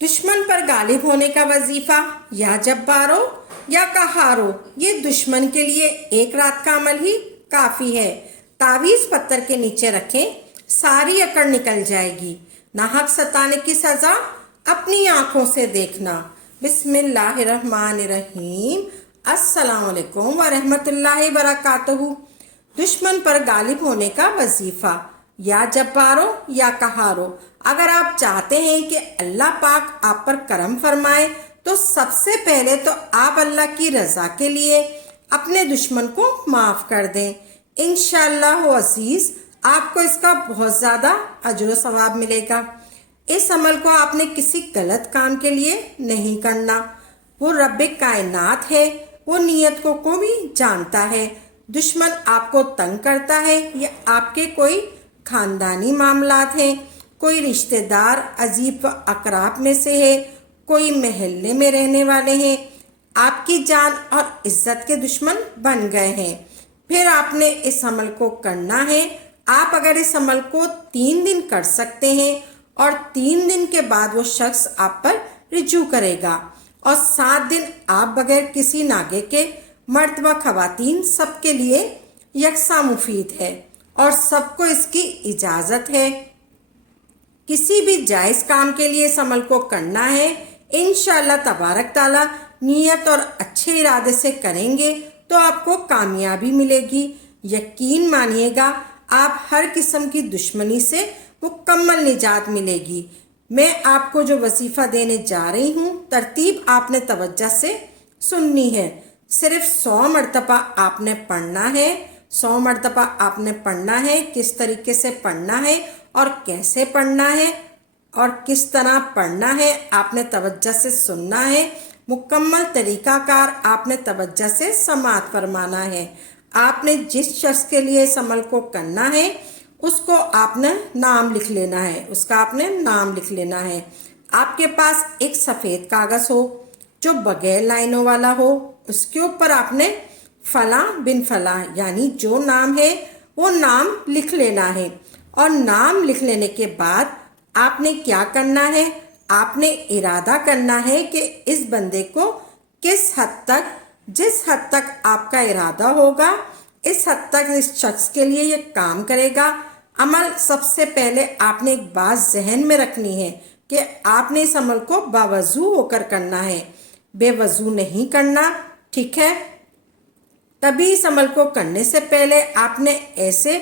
دشمن پر غالب ہونے کا وظیفہ یا جبارو یا قہارو، یہ دشمن کے لیے ایک رات کا عمل ہی کافی ہے۔ تعویذ پتھر کے نیچے رکھیں، ساری اکڑ نکل جائے گی۔ ناحق ستانے کی سزا اپنی آنکھوں سے دیکھنا۔ بسم اللہ الرحمن الرحیم۔ السلام علیکم ورحمۃ اللہ وبرکاتہ۔ دشمن پر غالب ہونے کا وظیفہ یا جبارو یا قہارو۔ اگر آپ چاہتے ہیں کہ اللہ پاک آپ پر کرم فرمائے تو سب سے پہلے تو آپ اللہ کی رضا کے لیے اپنے دشمن کو معاف کر دیں۔ انشاءاللہ عزیز آپ کو اس کا بہت زیادہ اجر و ثواب ملے گا۔ اس عمل کو آپ نے کسی غلط کام کے لیے نہیں کرنا۔ وہ رب کائنات ہے، وہ نیت کو بھی جانتا ہے۔ دشمن آپ کو تنگ کرتا ہے یا آپ کے کوئی خاندانی معاملات ہیں، کوئی رشتہ دار عزیب و اقراب میں سے ہے، کوئی محلے میں رہنے والے ہیں، آپ کی جان اور عزت کے دشمن بن گئے ہیں، پھر آپ نے اس عمل کو کرنا ہے۔ آپ اگر اس عمل کو 3 دن کر سکتے ہیں اور 3 دن کے بعد وہ شخص آپ پر رجوع کرے گا، اور 7 دن آپ بغیر کسی ناگے کے مرد و خواتین سب کے لیے یکساں مفید ہے اور سب کو اس کی اجازت ہے۔ کسی بھی جائز کام کے لیے اس عمل کو کرنا ہے۔ انشاءاللہ تبارک تعالیٰ نیت اور اچھے ارادے سے کریں گے تو آپ کو کامیابی ملے گی۔ یقین مانیے گا آپ ہر قسم کی دشمنی سے مکمل نجات ملے گی۔ میں آپ کو جو وظیفہ دینے جا رہی ہوں، ترتیب آپ نے توجہ سے سننی ہے۔ صرف 100 مرتبہ آپ نے پڑھنا ہے۔ 100 مرتبہ آپ نے پڑھنا ہے۔ کس طریقے سے پڑھنا ہے اور کیسے پڑھنا ہے اور کس طرح پڑھنا ہے آپ نے توجہ سے سننا ہے۔ مکمل طریقہ کار آپ نے توجہ سے سماعت فرمانا ہے۔ آپ نے جس شخص کے لیے اس عمل کو کرنا ہے اس کو آپ نے نام لکھ لینا ہے، اس کا آپ نے نام لکھ لینا ہے۔ آپ کے پاس ایک سفید کاغذ ہو جو بغیر لائنوں والا ہو، اس کے اوپر آپ نے فلاں بن فلاں یعنی جو نام ہے وہ نام لکھ لینا ہے۔ اور نام لکھ لینے کے بعد آپ نے کیا کرنا ہے؟ آپ نے ارادہ کرنا ہے کہ اس بندے کو کس حد تک، جس حد تک آپ کا ارادہ ہوگا اس حد تک اس شخص کے لیے یہ کام کرے گا۔ عمل سب سے پہلے آپ نے ایک بات ذہن میں رکھنی ہے کہ آپ نے اس عمل کو باوضو ہو کر کرنا ہے، بے وضو نہیں کرنا، ٹھیک ہے؟ تبھی اس عمل کو کرنے سے پہلے آپ نے ایسے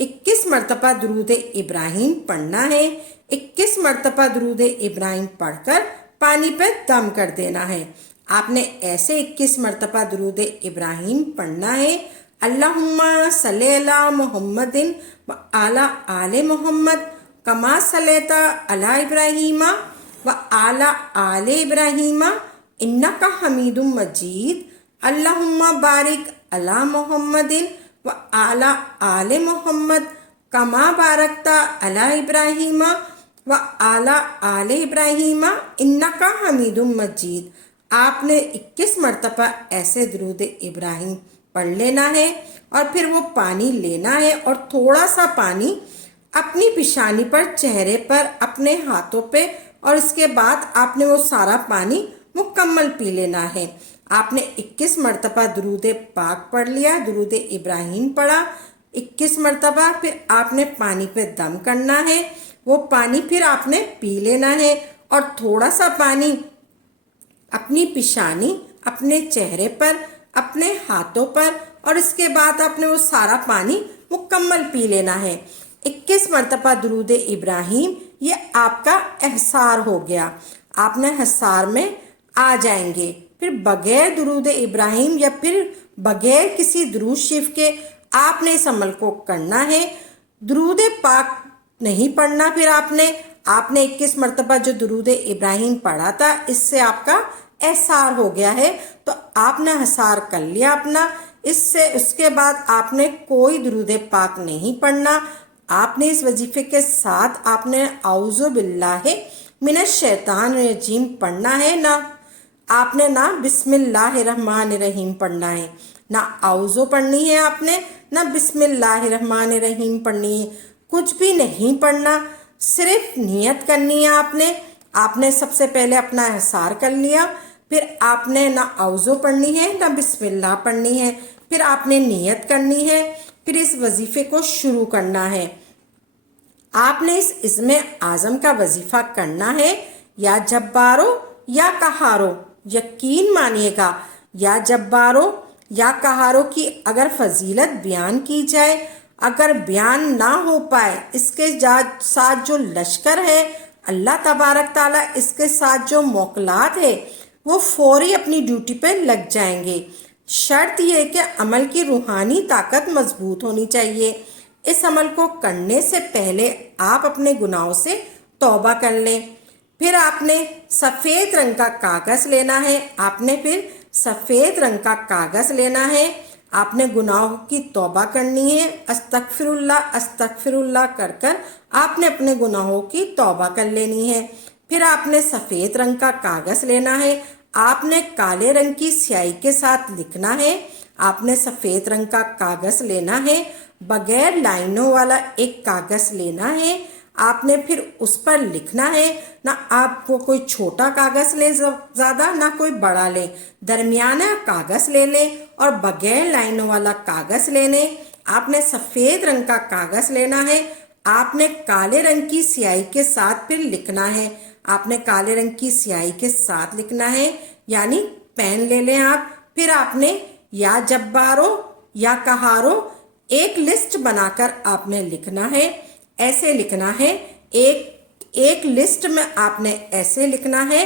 21 مرتبہ درود ابراہیم پڑھنا ہے۔ 21 مرتبہ درود ابراہیم پڑھ کر پانی پہ دم کر دینا ہے۔ آپ نے ایسے 21 مرتبہ درود ابراہیم پڑھنا ہے۔ اللہم صلی علی محمد و علی آل محمد کما صلیت علی ابراہیم و علی آل ابراہیم انکا حمید مجید۔ اللہم بارک علی محمد و علی آل محمد کما بارکت علی ابراہیم و علی آل ابراہیم انکا حمید مجید۔ آپ نے 21 مرتبہ ایسے درود ابراہیم پڑھ لینا ہے اور پھر وہ پانی لینا ہے اور تھوڑا سا پانی اپنی پیشانی پر، چہرے پر، اپنے ہاتھوں پہ، اور اس کے بعد آپ نے وہ سارا پانی مکمل پی لینا ہے۔ آپ نے 21 مرتبہ درود پاک پڑھ لیا، درود ابراہیم پڑھا 21 مرتبہ، پھر آپ نے پانی پہ دم کرنا ہے، وہ پانی پھر آپ نے پی لینا ہے اور تھوڑا سا پانی اپنی پیشانی، اپنے چہرے پر، اپنے ہاتھوں پر، اور اس کے بعد آپ نے وہ سارا پانی مکمل پی لینا ہے۔ 21 مرتبہ درود ابراہیم، یہ آپ کا احسار ہو گیا۔ آپ نے احسار میں آ جائیں گے۔ پھر بغیر درود ابراہیم یا پھر بغیر کسی درود شریف کے آپ نے اس عمل کو کرنا ہے۔ درود پاک نہیں پڑھنا۔ پھر آپ نے 21 مرتبہ جو درود ابراہیم پڑھا تھا، اس سے آپ کا احسار ہو گیا ہے، تو آپ نے احسار کر لیا اپنا۔ اس کے بعد آپ نے کوئی درود پاک نہیں پڑھنا۔ آپ نے اس وظیفے کے ساتھ آپ نے اعوذ باللہ من الشیطان الرجیم پڑھنا ہے، آپ نے نہ بسم اللہ الرحمن الرحیم پڑھنا ہے، نہ اعوذ پڑھنی ہے آپ نے، نہ بسم اللہ الرحمن الرحیم پڑھنی ہے، کچھ بھی نہیں پڑھنا۔ صرف نیت کرنی ہے آپ نے آپ نے سب سے پہلے اپنا احصار کر لیا، پھر آپ نے نہ اعوذ پڑھنی ہے نہ بسم اللہ پڑھنی ہے، پھر آپ نے نیت کرنی ہے، پھر اس وظیفے کو شروع کرنا ہے۔ آپ نے اس اسم اعظم کا وظیفہ کرنا ہے، یا جبارو یا قہارو۔ یقین مانیے گا، یا جبارو یا قہارو کی اگر فضیلت بیان کی جائے، اگر بیان نہ ہو پائے، اس کے ساتھ جو لشکر ہے، اللہ تبارک تعالیٰ اس کے ساتھ جو موکلات ہے، وہ فوری اپنی ڈیوٹی پہ لگ جائیں گے۔ شرط یہ کہ عمل کی روحانی طاقت مضبوط ہونی چاہیے۔ اس عمل کو کرنے سے پہلے آپ اپنے گناہوں سے توبہ کر لیں۔ پھر آپ نے سفید رنگ کا کاغذ لینا ہے، سفید رنگ کا کاغذ لینا ہے، آپ نے گناہوں کی توبہ کرنی ہے، استغفر اللہ کر کر آپ نے اپنے گناہوں کی توبہ کر لینی ہے۔ پھر آپ نے سفید رنگ کا کاغذ لینا ہے، آپ نے کالے رنگ کی سیاہی کے ساتھ لکھنا ہے۔ آپ نے سفید رنگ کا کاغذ لینا ہے، بغیر لائنوں والا ایک کاغذ لینا ہے، آپ نے پھر اس پر لکھنا ہے۔ نہ آپ کو کوئی چھوٹا کاغذ لیں زیادہ، نہ کوئی بڑا لیں، درمیانہ کاغذ لے لیں اور بغیر لائنوں والا کاغذ لے لیں۔ آپ نے سفید رنگ کا کاغذ لینا ہے، آپ نے کالے رنگ کی سیاہی کے ساتھ پھر لکھنا ہے، آپ نے کالے رنگ کی سیاہی کے ساتھ لکھنا ہے، یعنی پین لے لیں آپ۔ پھر آپ نے یا جبارو یا قہارو ایک لسٹ بنا کر آپ نے لکھنا ہے، ایسے لکھنا ہے، ایک لسٹ میں آپ نے ایسے لکھنا ہے،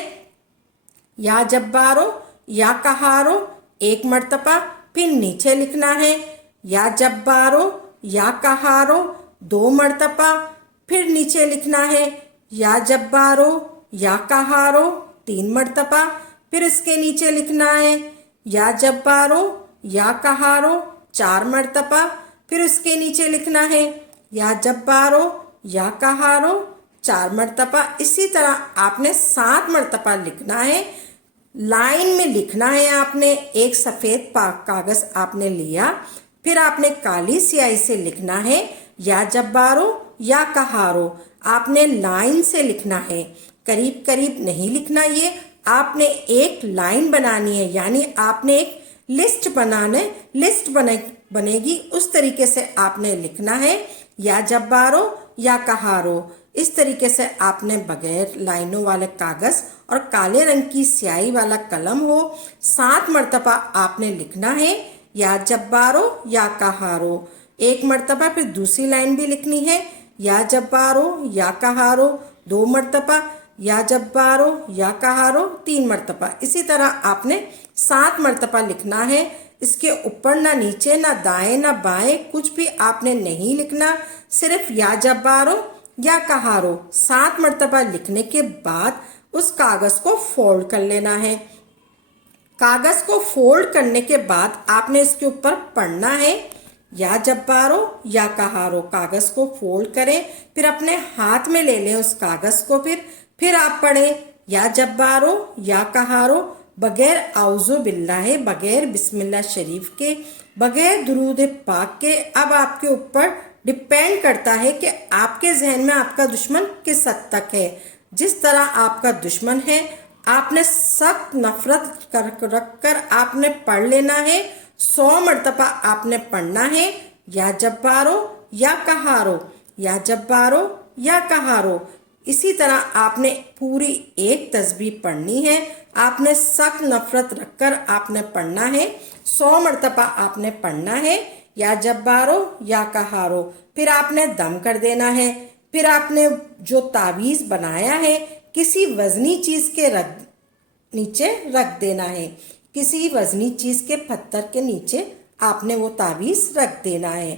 یا جبارو یا قہارو ایک مرتبہ، پھر نیچے لکھنا ہے، یا جبارو یا قہارو 2 مرتبہ، پھر نیچے لکھنا ہے، یا جبارو یا قہارو 3 مرتبہ، پھر اس کے نیچے لکھنا ہے، یا جبارو یا قہارو 4 مرتبہ، پھر اس کے نیچے لکھنا ہے، یا جبارو یا قہارو 4 مرتبہ۔ اسی طرح آپ نے 7 مرتبہ لکھنا ہے، لائن میں لکھنا ہے۔ آپ نے ایک سفید کاغذ آپ نے لیا، پھر آپ نے کالی سیاہی سے لکھنا ہے، یا جبارو یا قہارو۔ آپ نے لائن سے لکھنا ہے، قریب قریب نہیں لکھنا، یہ آپ نے ایک لائن بنانی ہے، یعنی آپ نے ایک لسٹ بنے گی، اس طریقے سے آپ نے لکھنا ہے، یا جبارو یا قہارو۔ اس طریقے سے آپ نے بغیر لائنوں والے کاغذ اور کالے رنگ کی سیاہی والا قلم ہو 7 مرتبہ آپ نے لکھنا ہے، یا جبارو یا قہارو 1 مرتبہ، پھر دوسری لائن بھی لکھنی ہے، یا جبارو یا قہارو 2 مرتبہ، یا جبارو یا قہارو 3 مرتبہ۔ اسی طرح آپ نے 7 مرتبہ لکھنا ہے، اس کے اوپر نہ نیچے نہ دائیں نہ بائیں کچھ بھی آپ نے نہیں لکھنا، صرف یا جبارو یا قہارو 7 مرتبہ لکھنے کے بعد اس کاغذ کو فولڈ کر لینا ہے۔ کاغذ کو فولڈ کرنے کے بعد آپ نے اس کے اوپر پڑھنا ہے، یا جبارو یا قہارو۔ کاغذ کو فولڈ کریں، پھر اپنے ہاتھ میں لے لیں اس کاغذ کو، پھر آپ پڑھیں، یا جبارو یا قہارو، بغیر اعوذ باللہ، بغیر بسم اللہ شریف کے، بغیر درود پاک کے۔ اب آپ کے اوپر ڈیپینڈ کرتا ہے کہ آپ کے ذہن میں آپ کا دشمن کس حد تک ہے۔ جس طرح آپ کا دشمن ہے، آپ نے سخت نفرت رکھ کر آپ نے پڑھ لینا ہے، 100 مرتبہ آپ نے پڑھنا ہے، یا جبارو یا قہارو، یا جبارو یا قہارو۔ اسی طرح آپ نے پوری ایک تسبیح پڑھنی ہے، آپ نے سخت نفرت رکھ کر آپ نے پڑھنا ہے، 100 مرتبہ آپ نے پڑھنا ہے، یا جبارو یا قہارو۔ پھر آپ نے دم کر دینا ہے، پھر آپ نے جو تعویذ بنایا ہے کسی وزنی چیز کے نیچے رکھ دینا ہے، کسی وزنی چیز کے پتھر کے نیچے آپ نے وہ تعویذ رکھ دینا ہے۔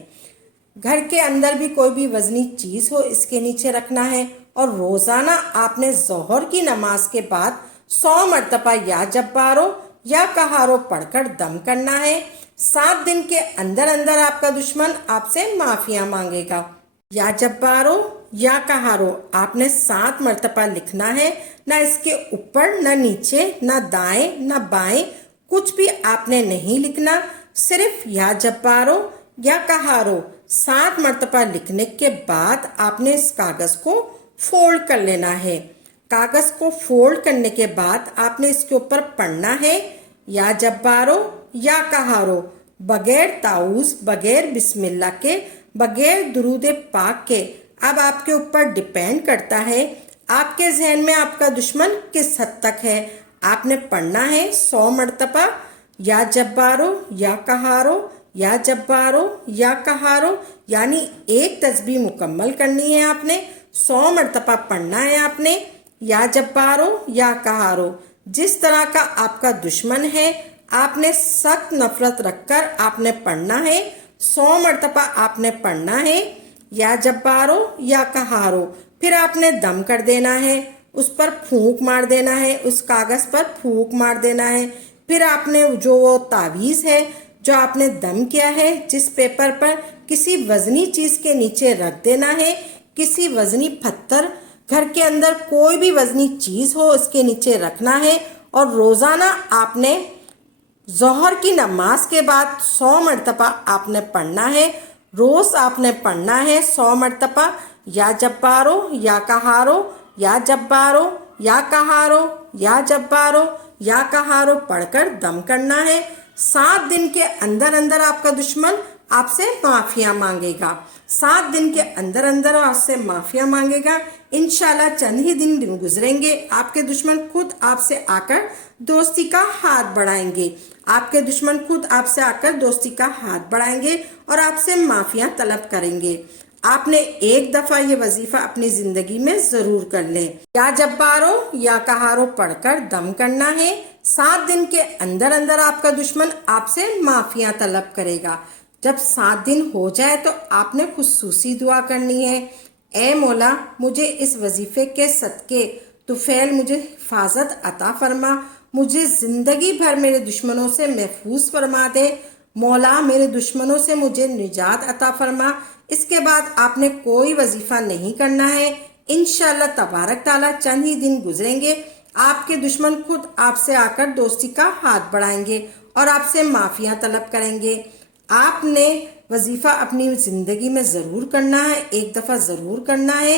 گھر کے اندر بھی کوئی بھی وزنی چیز ہو اس کے نیچے رکھنا ہے، اور روزانہ آپ نے ظہر کی نماز کے بعد 100 مرتبہ یا جبارو یا قہارو پڑھ کر دم کرنا ہے۔ 7 دن کے اندر اندر آپ کا دشمن آپ سے معافیاں مانگے گا۔ یا جبارو یا قہارو آپ نے 7 مرتبہ لکھنا ہے، نہ اس کے اوپر نہ نیچے نہ دائیں نہ بائیں کچھ بھی آپ نے نہیں لکھنا، صرف یا جبارو یا قہارو 7 مرتبہ لکھنے کے بعد آپ نے اس کاغذ کو فولڈ کر لینا ہے۔ کاغذ کو فولڈ کرنے کے بعد آپ نے اس کے اوپر پڑھنا ہے یا جبارو یا قہارو، بغیر تعوذ، بغیر بسم اللہ کے، بغیر درود پاک کے۔ اب آپ کے اوپر ڈیپینڈ کرتا ہے آپ کے ذہن میں آپ کا دشمن کس حد تک ہے۔ آپ نے پڑھنا ہے 100 مرتبہ یا جبارو یا قہارو، یا جبارو یا قہارو، یعنی ایک تسبیح مکمل کرنی ہے آپ نے، 100 مرتبہ پڑھنا ہے آپ نے یا جبارو یا قہارو۔ جس طرح کا آپ کا دشمن ہے آپ نے سخت نفرت رکھ کر آپ نے پڑھنا ہے، 100 مرتبہ آپ نے پڑھنا ہے یا جبارو یا قہارو۔ پھر آپ نے دم کر دینا ہے، اس پر پھونک مار دینا ہے، اس کاغذ پر پھونک مار دینا ہے۔ پھر آپ نے جو وہ تعویذ ہے جو آپ نے دم کیا ہے جس پیپر پر، کسی وزنی چیز کے نیچے رکھ دینا ہے، کسی وزنی پتھر، گھر کے اندر کوئی بھی وزنی چیز ہو اس کے نیچے رکھنا ہے، اور روزانہ آپ نے ظہر کی نماز کے بعد 100 مرتبہ آپ نے پڑھنا ہے۔ روز آپ نے پڑھنا ہے 100 مرتبہ یا جبارو یا قہارو، یا جبارو یا قہارو، یا جبارو یا قہارو پڑھ کر دم کرنا ہے۔ 7 دن کے اندر اندر آپ کا دشمن آپ سے معافیاں مانگے گا، 7 دن کے اندر اندر آپ سے معافیاں مانگے گا۔ انشاءاللہ چند ہی دن گزریں گے، آپ کے دشمن خود آپ سے آ کر دوستی کا ہاتھ بڑھائیں گے، آپ کے دشمن خود آپ سے آ کر دوستی کا ہاتھ بڑھائیں گے اور آپ سے معافیاں طلب کریں گے۔ آپ نے ایک دفعہ یہ وظیفہ اپنی زندگی میں ضرور کر لیں۔ یا جبارو یا قہارو پڑھ کر دم کرنا ہے، 7 دن کے اندر اندر آپ کا دشمن آپ سے معافیاں طلب کرے گا۔ جب 7 دن ہو جائے تو آپ نے خصوصی دعا کرنی ہے، اے مولا مجھے اس وظیفے کے صدقے طفیل مجھے حفاظت عطا فرما، مجھے زندگی بھر میرے دشمنوں سے محفوظ فرما دے، مولا میرے دشمنوں سے مجھے نجات عطا فرما۔ اس کے بعد آپ نے کوئی وظیفہ نہیں کرنا ہے۔ انشاءاللہ تبارک تعالیٰ چند ہی دن گزریں گے، آپ کے دشمن خود آپ سے آ کر دوستی کا ہاتھ بڑھائیں گے اور آپ سے معافیاں طلب کریں گے۔ آپ نے وظیفہ اپنی زندگی میں ضرور کرنا ہے، ایک دفعہ ضرور کرنا ہے۔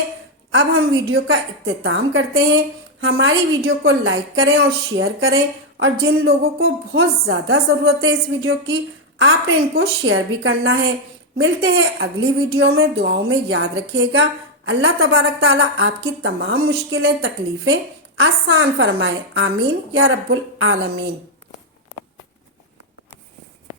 اب ہم ویڈیو کا اختتام کرتے ہیں۔ ہماری ویڈیو کو لائک کریں اور شیئر کریں، اور جن لوگوں کو بہت زیادہ ضرورت ہے اس ویڈیو کی، آپ نے ان کو شیئر بھی کرنا ہے۔ ملتے ہیں اگلی ویڈیو میں، دعاؤں میں یاد رکھیے گا۔ اللہ تبارک تعالیٰ آپ کی تمام مشکلیں، تکلیفیں آسان فرمائے، آمین یا رب العالمین۔